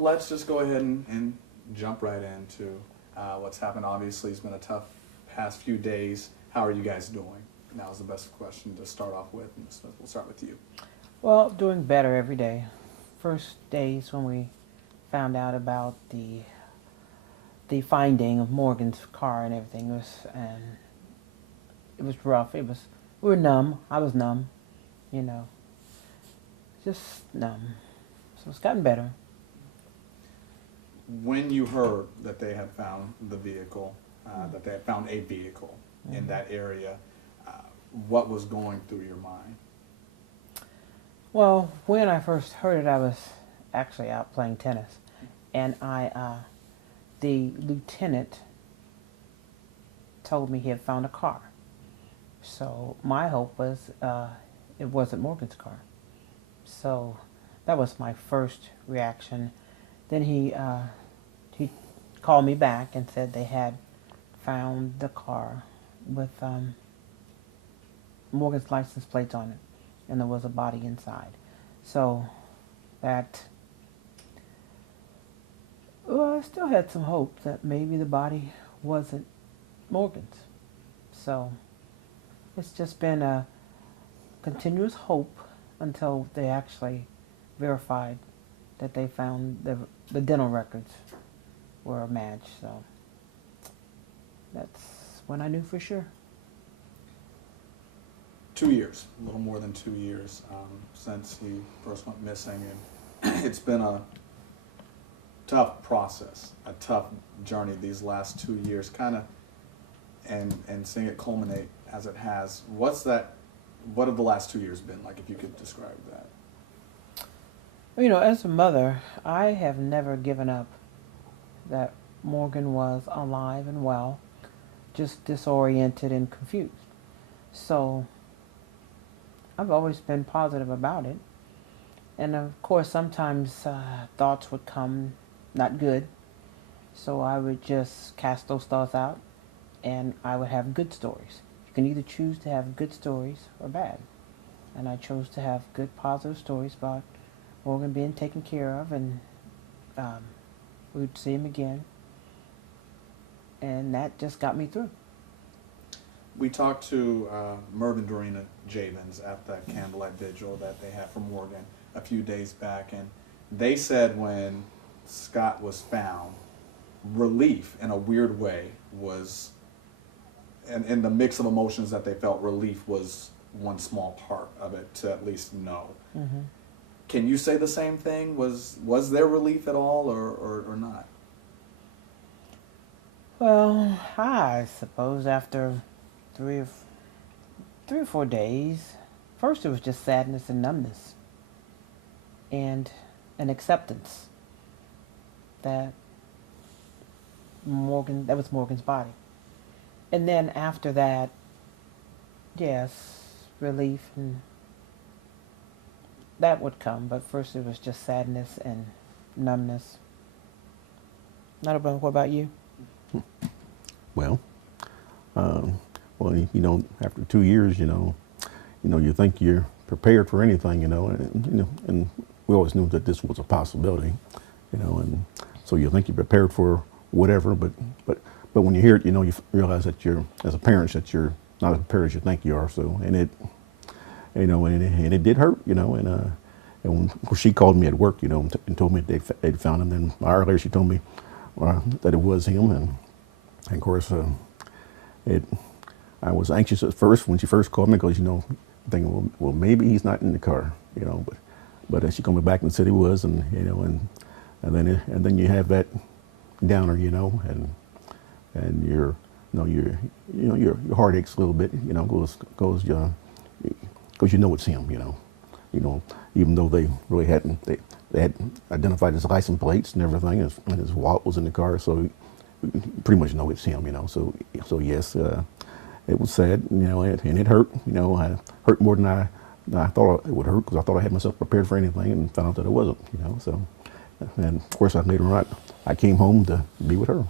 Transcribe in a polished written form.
let's just go ahead and jump right into what's happened. Obviously, it's been a tough past few days. How are you guys doing? Now's the best question to start off with. Ms. Smith, we'll start with you. Well, doing better every day. First days when we found out about the finding of Morgan's car and everything it was rough. We were numb. I was numb, you know, just numb. So it's gotten better. When you heard that they had found the vehicle, that they had found a vehicle in that area, what was going through your mind? Well, when I first heard it, I was actually out playing tennis, and the lieutenant told me he had found a car. So my hope was it wasn't Morgan's car. So that was my first reaction. Then he called me back and said they had found the car with Morgan's license plates on it, and there was a body inside. So that, well, I still had some hope that maybe the body wasn't Morgan's. So it's just been a continuous hope until they actually verified that they found the dental records were a match. So that's when I knew for sure. 2 years, a little more than 2 years since he first went missing, and it's been a tough process, a tough journey these last 2 years, kind of, and seeing it culminate as it has. What have the last 2 years been like, if you could describe that? You know, as a mother, I have never given up that Morgan was alive and well, just disoriented and confused. So I've always been positive about it. And of course, sometimes thoughts would come not good. So I would just cast those thoughts out, and I would have good stories. You can either choose to have good stories or bad. And I chose to have good, positive stories about Morgan being taken care of, and we would see him again. And that just got me through. We talked to Merv and Dorena Javins at the candlelight vigil that they had for Morgan a few days back, and they said when Scott was found, relief in a weird way was, and in the mix of emotions that they felt, relief was one small part of it, to at least know. Mm-hmm. Can you say the same thing? Was there relief at all, or not? Well, I suppose after three or 4 days, first it was just sadness and numbness and an acceptance that was Morgan's body. And then after that, yes, relief, and that would come, but first it was just sadness and numbness. What about you? Well, you know, after 2 years, you think you're prepared for anything, and we always knew that this was a possibility, and so you think you're prepared for whatever, but when you hear it, you realize that as a parent, that you're not as prepared as you think you are. So, and it did hurt, and when she called me at work, and told me they'd found him. Then an hour later, she told me that it was him, and of course, I was anxious at first when she first called me, because thinking, well, maybe he's not in the car, but she called me back and said he was, and and then you have that downer, and your heart aches a little bit, because it's him, even though they really hadn't, they had identified his license plates and everything, and his wallet was in the car, so you pretty much know it's him, So yes, it was sad, and it hurt, I hurt more than I thought it would hurt, because I thought I had myself prepared for anything, and found out that it wasn't, So, and of course, later on, I came home to be with her.